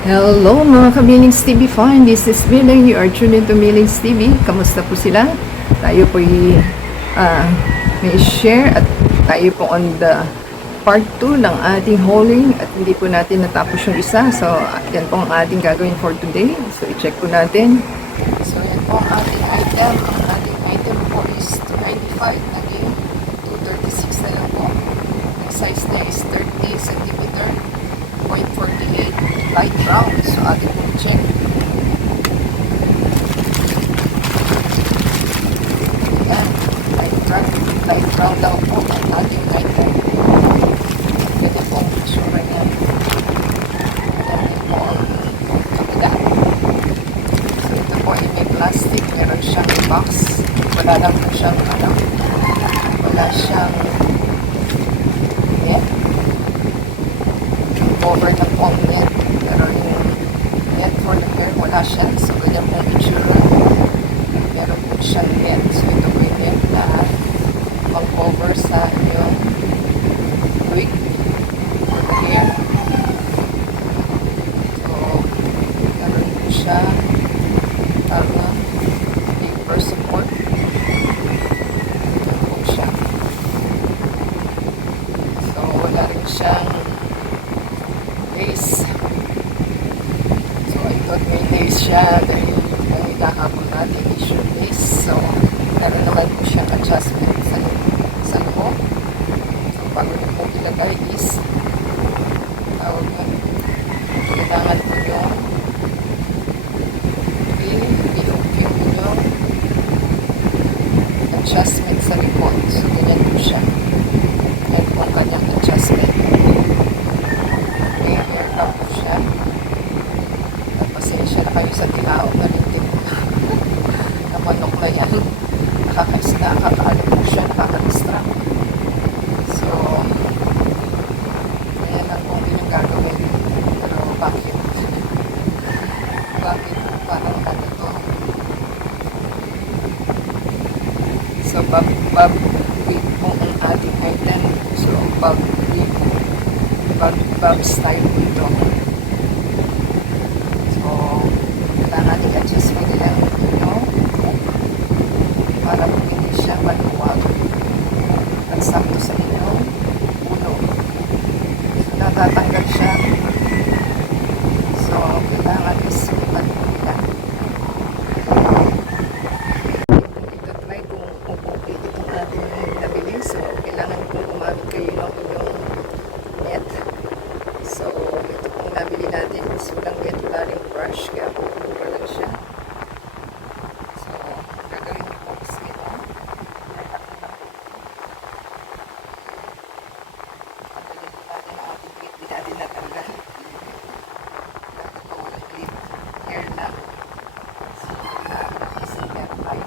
Hello mga ka-Millings TV fan, this is Milling, you are tuned into Millings TV. Kamusta po sila? Tayo po may share at tayo po on the part 2 ng ating hauling at hindi po natin natapos yung isa. So, yan po ang ating gagawin for today. So, i-check po natin. So, yan po ang ating item. Ang ating item po is 295, naging 236 na lang po. Ang size na is 30 cm, 0.48. Light brown. So, ating pong check. Ayan. Light brown daw po ang ating item. Pwede pong sura niya. Ayan po ang kabila. So, ito po ay may plastic. Meron siyang box. Wala lang po siyang wala siyang net. Cover na po ang net. Pero yung net for the hair, wala siya. So, ganyan pong itsura. Meron po siyang net. So, ito po yung net na mag-cover sa inyong wig for the hair. So, meron po siya paper support. Ito po siya. So, wala rin siyang lace. So, I thought may lace siya dahil yung itakapon natin is yung lace. So, meron naman po siyang adjustment sa loob. So, bago nyo po ilagay is tawag nyo, kailangan po yung i-hook yung adjustment sa likod. So, ganyan po siya. Yan po ang kanyang adjustment. Hair lang po siya. Pasensya na kayo sa tilao na lintik na manok na yan. Nakakaalam po siya, nakaka-distract. So, ayan lang po yung gagawin. Pero bakit? Bakit parang ganito? So, bob wig po ang ating item. So, bob wig. Bob style po ito. So, kailangan i-adjust mo nila para po hindi siya maluwag at sakto sa inyong ulo. So, natatanggal siya. So, kailangan isukat mo nila. Ito try kung okay itong ating nabili. So, kailangan kung gumamit kayo ng inyong net. So, ito pong nabili natin is walang net, wala rin brush, kaya pupura lang siya. So, gagawin niyo po is ito. Pagdalhin po natin ang ating clip, di natin natanggal. Dapat po walang clip, hair lang. So, isang hair tayo.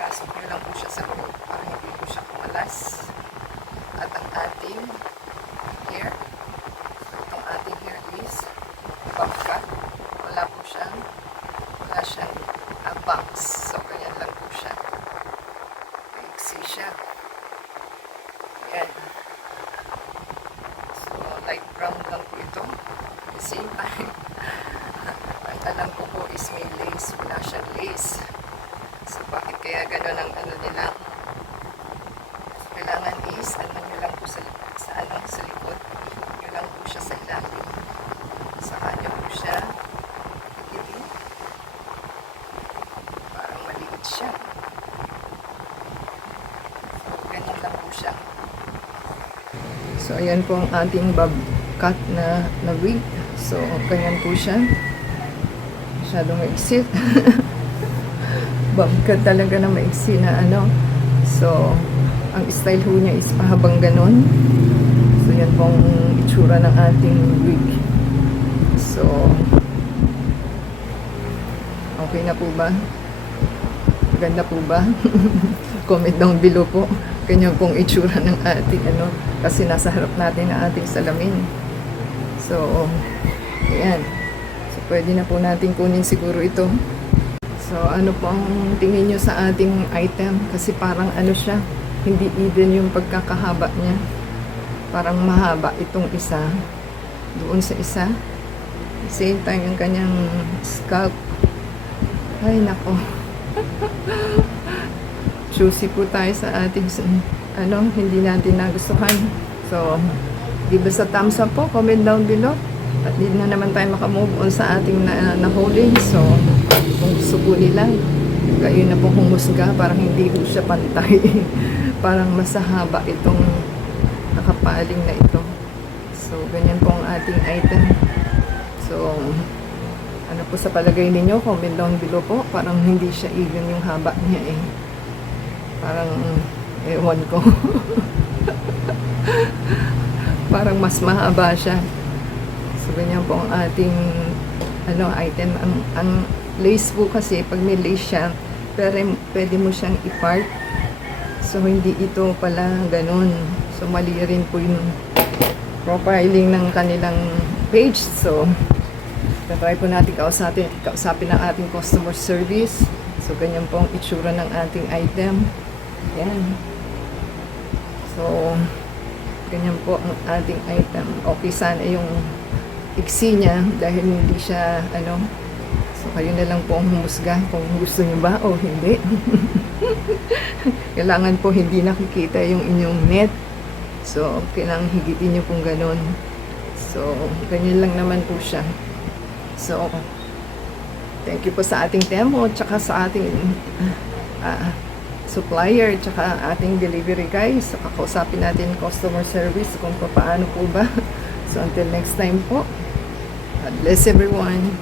Pasok nyo lang po siya sa loob para hindi po siya kumalas. At ang ating hair, itong ating hair is bob cut. Wala siyang box. So, ganyan lang po siya. Maiksi siya. Ayan. So, light brown lang po ito. At the same time, ang alam ko po is may lace. Wala siyang lace. So, bakit kaya gano'n ang nila? Kailangan is, nyo lang po sa likod. Nyo lang po siya sa ilalim. Saka nyo po siya ikitin. Parang maliit siya. So, ganyan lang po siya. So, ayan po ang ating bob cut na wig. So, ganyan po siya. Masyadong maiksit. Bangkad talaga na maiksi na So, ang style ho niya is pahabang ganon. So, yan pong itsura ng ating wig. So, okay na po ba? Maganda po ba? Comment down below po. Ganyan pong itsura ng ating kasi nasa harap natin ang ating salamin. So, ayan. So, pwede na po natin kunin siguro ito. So, ano po ang tingin nyo sa ating item? Kasi parang siya, hindi even yung pagkakahaba niya. Parang mahaba itong isa. Doon sa isa. Same time yung kanyang scalp. Ay, nako. Choosy po tayo sa ating hindi natin nagustuhan. So, give us a thumbs up po, comment down below. At hindi na naman tayo makamove on sa ating na-holding. So, kung gusto po nila, kayo na po humusga, parang hindi po siya pantay. Parang masahaba itong nakapaling na ito. So, ganyan po ang ating item. So, ano po sa palagay ninyo? Comment down below po. Parang hindi siya even yung haba niya eh. Parang, ewan ko. Parang mas mahaba siya. So, ganyan po ang ating item. Ang lace po kasi, pag may lace siya, pwede mo siyang i-part. So, hindi ito pala ganun. So, mali rin po yung profiling ng kanilang page. So, try po natin kausapin ang ating customer service. So, ganyan po ang itsura ng ating item. Yan. So, ganyan po ang ating item. Okay, sana yung iksi niya dahil hindi siya, so, kayo na lang po ang humusga kung gusto niyo ba o hindi. Kailangan po hindi nakikita yung inyong net. So, kailangan higitin niyo pong ganun. So, ganyan lang naman po siya. So, thank you po sa ating demo, tsaka sa ating supplier, tsaka ating delivery guys. So, kakausapin natin customer service kung paano po ba. So, until next time po. God bless everyone.